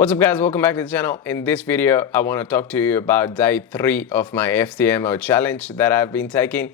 What's up guys, welcome back to the channel. In this video I want to talk to you about day 3 of my FTMO challenge that I've been taking,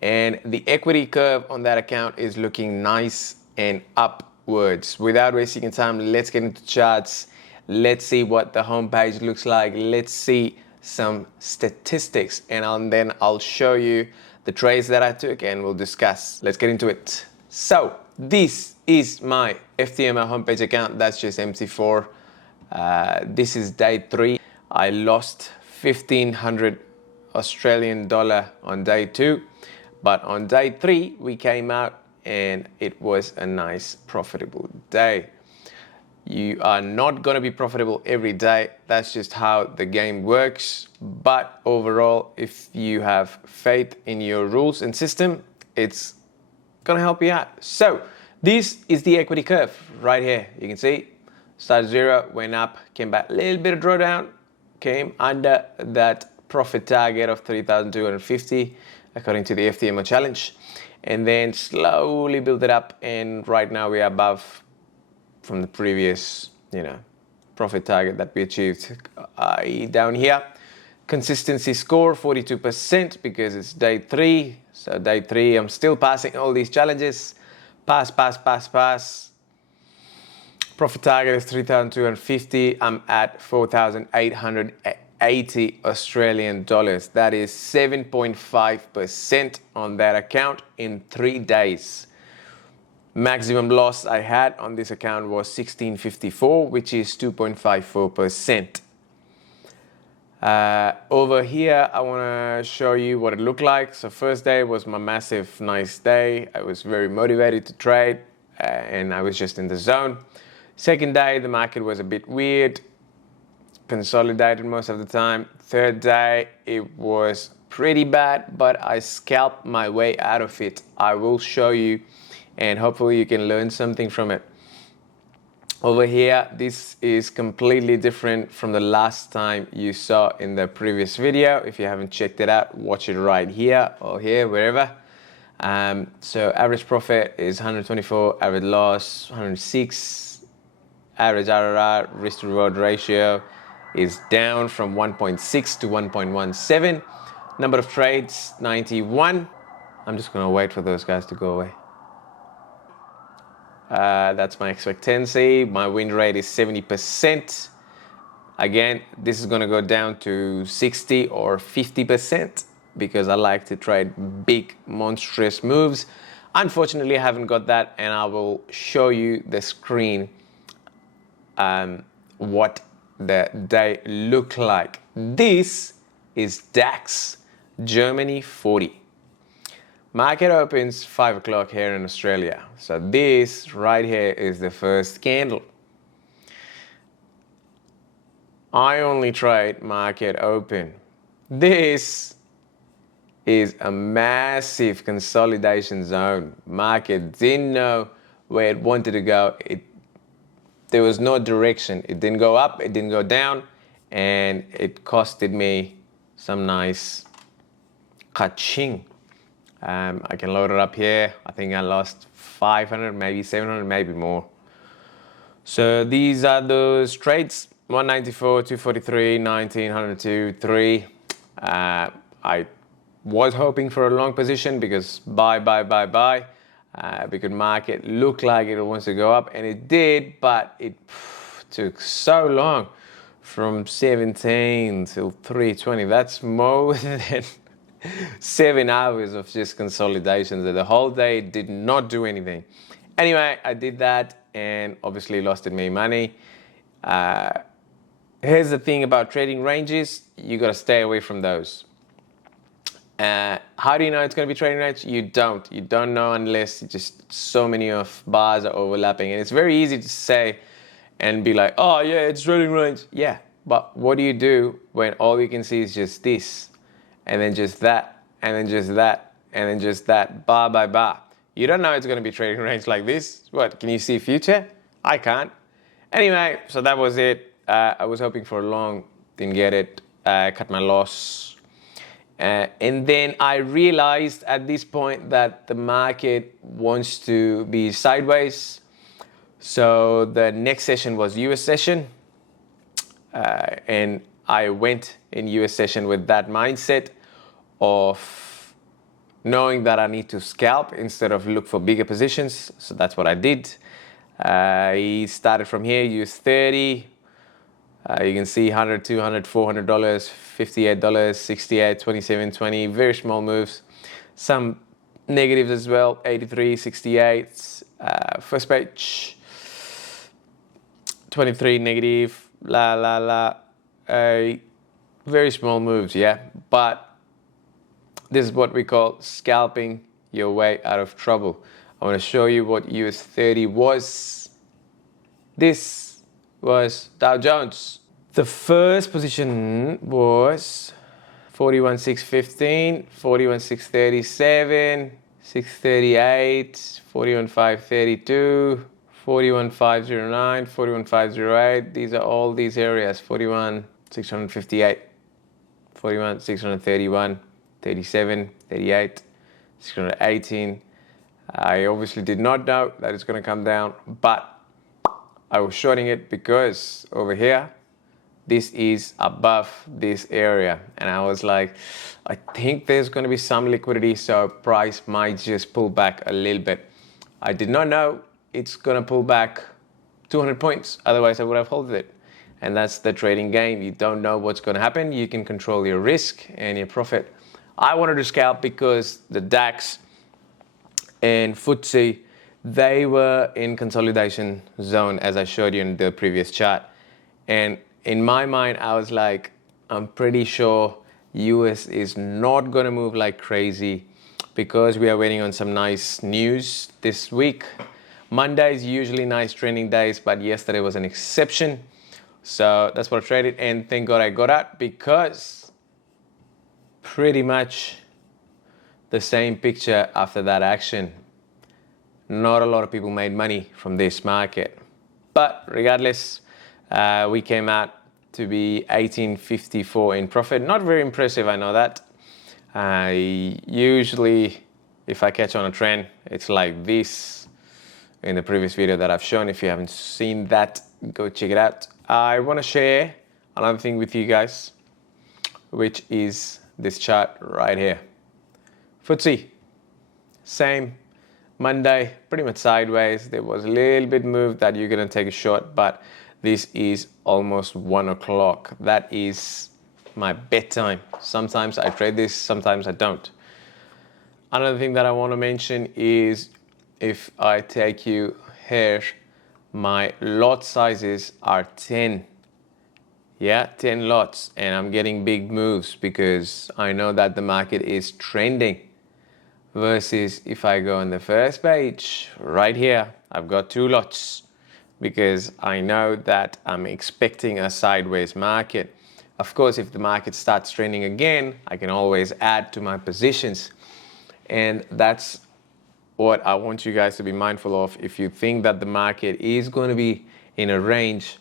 and the equity curve on that account is looking nice and upwards. Without wasting time, let's get into charts. Let's see what the homepage looks like. Let's see some statistics, and then I'll show you the trades that I took and we'll discuss. Let's get into it. So this is my FTMO homepage account. That's just MC4. This is day 3. I lost 1,500 Australian dollar on day 2, but on day 3 we came out and it was a nice profitable day. You are not going to be profitable every day. That's just how the game works. But overall, if you have faith in your rules and system, it's going to help you out. So this is the equity curve right here. You can see started 0, went up, came back, a little bit of drawdown, came under that profit target of 3,250 according to the FTMO challenge, and then slowly built it up, and right now we are above from the previous, profit target that we achieved. Down here, consistency score 42% because it's day 3. So day 3, I'm still passing all these challenges. Pass. Profit target is 3,250. I'm at 4,880 Australian dollars. That is 7.5% on that account in 3 days. Maximum loss I had on this account was 1,654, which is 2.54%. Over here, I want to show you what it looked like. So first day was my massive nice day. I was very motivated to trade and I was just in the zone. Second day, the market was a bit weird, consolidated most of the time. Third day, it was pretty bad, but I scalped my way out of it. I will show you, and hopefully you can learn something from it. Over here, this is completely different from the last time you saw in the previous video. If you haven't checked it out, watch it right here or here, wherever. So average profit is 124, average loss 106. Average RRR, risk to reward ratio, is down from 1.6 to 1.17. Number of trades, 91. I'm just going to wait for those guys to go away. That's my expectancy. My win rate is 70%. Again, this is going to go down to 60 or 50% because I like to trade big, monstrous moves. Unfortunately, I haven't got that, and I will show you the screen what the day looked like. This is DAX Germany 40. Market opens 5 o'clock here in Australia. So this right here is the first candle. I only trade market open. This is a massive consolidation zone. Market didn't know where it wanted to go. There was no direction. It didn't go up, it didn't go down, and it costed me some nice ka-ching. I can load it up here. I think I lost 500, maybe 700, maybe more. So these are those trades: 194, 243, 19, 102, 3. I was hoping for a long position because buy. Because market looked like it wants to go up, and it did, but it took so long, from 17 till 320. That's more than 7 hours of just consolidation. The whole day did not do anything. Anyway, I did that and obviously lost me money. Here's the thing about trading ranges: you got to stay away from those. How do you know it's going to be trading range? You don't know unless just so many of bars are overlapping. And it's very easy to say and be like, oh yeah, it's trading range. Yeah, but what do you do when all you can see is just this, and then just that, and then just that, and then just that, bar by bar? You don't know it's going to be trading range like this. What, can you see future? I can't. Anyway, so that was it. I was hoping for a long, didn't get it, cut my loss. And then I realized at this point that the market wants to be sideways. So the next session was US session. and I went in US session with that mindset of knowing that I need to scalp instead of look for bigger positions. So that's what I did. I started from here, use 30. You can see 100, 200, $400, $58, 68, 27, 20, very small moves. Some negatives as well, 83, 68. First page, 23 negative, very small moves, yeah. But this is what we call scalping your way out of trouble. I want to show you what US 30 was. This was Dow Jones. The first position was 41,615, 41,637, 638, 41,532, 41,509, 41,508. These are all these areas. 41,658, 41,631, 37, 38, 618. I obviously did not know that it's going to come down, but I was shorting it because over here, this is above this area. And I was like, I think there's going to be some liquidity, so price might just pull back a little bit. I did not know it's going to pull back 200 points. Otherwise, I would have held it. And that's the trading game. You don't know what's going to happen. You can control your risk and your profit. I wanted to scalp because the DAX and FTSE, they were in consolidation zone, as I showed you in the previous chart. And in my mind, I was like, I'm pretty sure US is not going to move like crazy because we are waiting on some nice news this week. Monday is usually nice training days, but yesterday was an exception. So that's what I traded, and thank God I got out because pretty much the same picture after that action. Not a lot of people made money from this market. But regardless, we came out to be 1854 in profit. Not very impressive, I know that. Usually, if I catch on a trend, it's like this in the previous video that I've shown. If you haven't seen that, go check it out. I want to share another thing with you guys, which is this chart right here. FTSE, same. Monday, pretty much sideways. There was a little bit move that you're going to take a short, but this is almost 1 o'clock. That is my bedtime. Sometimes I trade this, sometimes I don't. Another thing that I want to mention is if I take you here, my lot sizes are 10. Yeah, 10 lots, and I'm getting big moves because I know that the market is trending. Versus if I go on the first page, right here, I've got 2 lots because I know that I'm expecting a sideways market. Of course, if the market starts trending again, I can always add to my positions. And that's what I want you guys to be mindful of. If you think that the market is going to be in a range,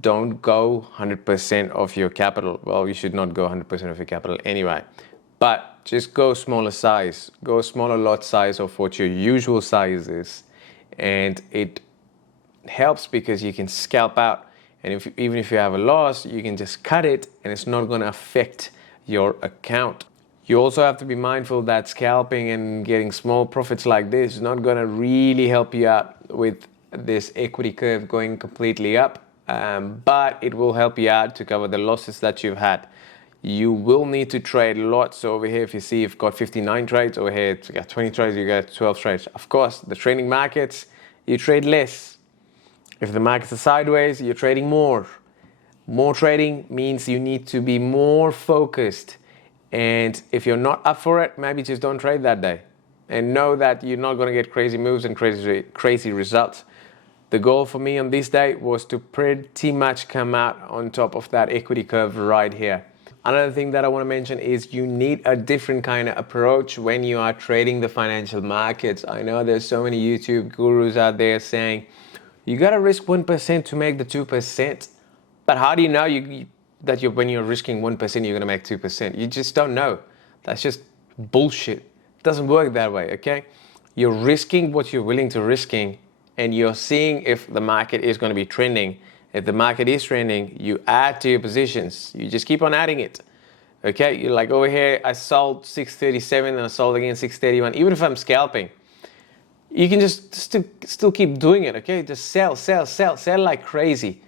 don't go 100% of your capital. Well, you should not go 100% of your capital anyway. But just go smaller size, go smaller lot size of what your usual size is. And it helps because you can scalp out. And even if you have a loss, you can just cut it and it's not going to affect your account. You also have to be mindful that scalping and getting small profits like this is not going to really help you out with this equity curve going completely up. But it will help you out to cover the losses that you've had. You will need to trade lots. So over here, if you see you've got 59 trades, over here you got 20 trades, you got 12 trades. Of course, the trading markets, you trade less. If the markets are sideways, you're trading more. More trading means you need to be more focused. And if you're not up for it, maybe just don't trade that day. And know that you're not going to get crazy moves and crazy results. The goal for me on this day was to pretty much come out on top of that equity curve right here. Another thing that I want to mention is you need a different kind of approach when you are trading the financial markets. I know there's so many YouTube gurus out there saying, you got to risk 1% to make the 2%. But how do you know when you're risking 1%, you're going to make 2%? You just don't know. That's just bullshit. It doesn't work that way, okay? You're risking what you're willing to risking, and you're seeing if the market is going to be trending If the market is trending, you add to your positions. You just keep on adding it. Okay, you're like over here, I sold 637 and I sold again 631. Even if I'm scalping, you can just still keep doing it. Okay, just sell like crazy.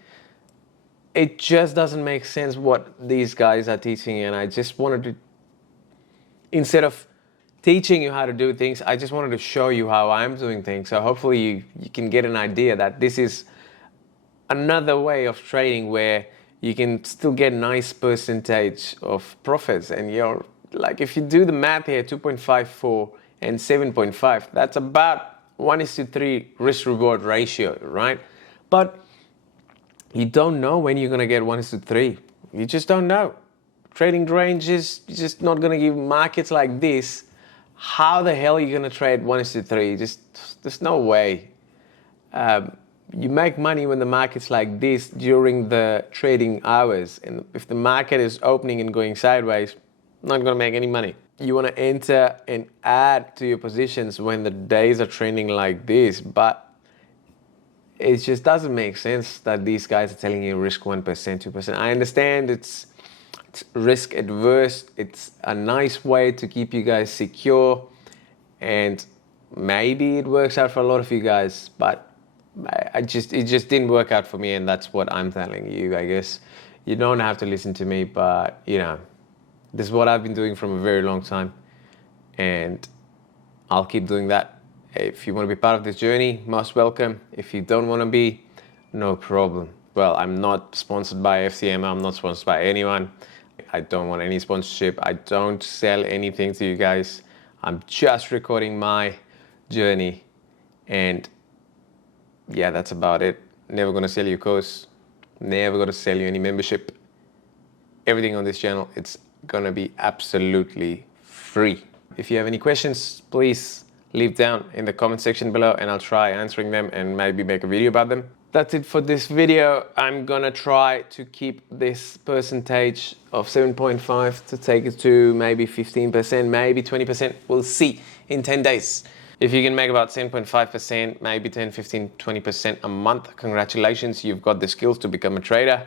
It just doesn't make sense what these guys are teaching, and I just wanted to, instead of teaching you how to do things, I just wanted to show you how I'm doing things. So hopefully you can get an idea that this is another way of trading where you can still get nice percentage of profits. And you're like, if you do the math here, 2.54 and 7.5, that's about 1:3 risk reward ratio, right? But you don't know when you're going to get 1:3. You just don't know. Trading range is just not going to give markets like this. How the hell are you going to trade 1:3? There's no way. You make money when the market's like this during the trading hours. And if the market is opening and going sideways, not going to make any money. You want to enter and add to your positions when the days are trending like this. But it just doesn't make sense that these guys are telling you risk 1%, 2%. I understand it's risk adverse. It's a nice way to keep you guys secure. And maybe it works out for a lot of you guys. But it just didn't work out for me, and that's what I'm telling you. I guess you don't have to listen to me, but this is what I've been doing from a very long time, and I'll keep doing that. If you want to be part of this journey, most welcome. If you don't want to be, no problem. Well, I'm not sponsored by FTMO. I'm not sponsored by anyone. I don't want any sponsorship. I don't sell anything to you guys. I'm just recording my journey, and yeah, that's about it. Never gonna sell you a course. Never gonna sell you any membership. Everything on this channel, it's gonna be absolutely free. If you have any questions, please leave down in the comment section below and I'll try answering them and maybe make a video about them. That's it for this video. I'm gonna try to keep this percentage of 7.5 to take it to maybe 15%, maybe 20%. We'll see in 10 days. If you can make about 10.5%, maybe 10, 15, 20% a month, congratulations, you've got the skills to become a trader.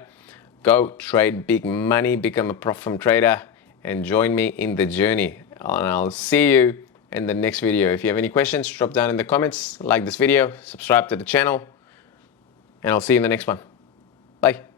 Go trade big money, become a profit trader, and join me in the journey. And I'll see you in the next video. If you have any questions, drop down in the comments, like this video, subscribe to the channel, and I'll see you in the next one. Bye.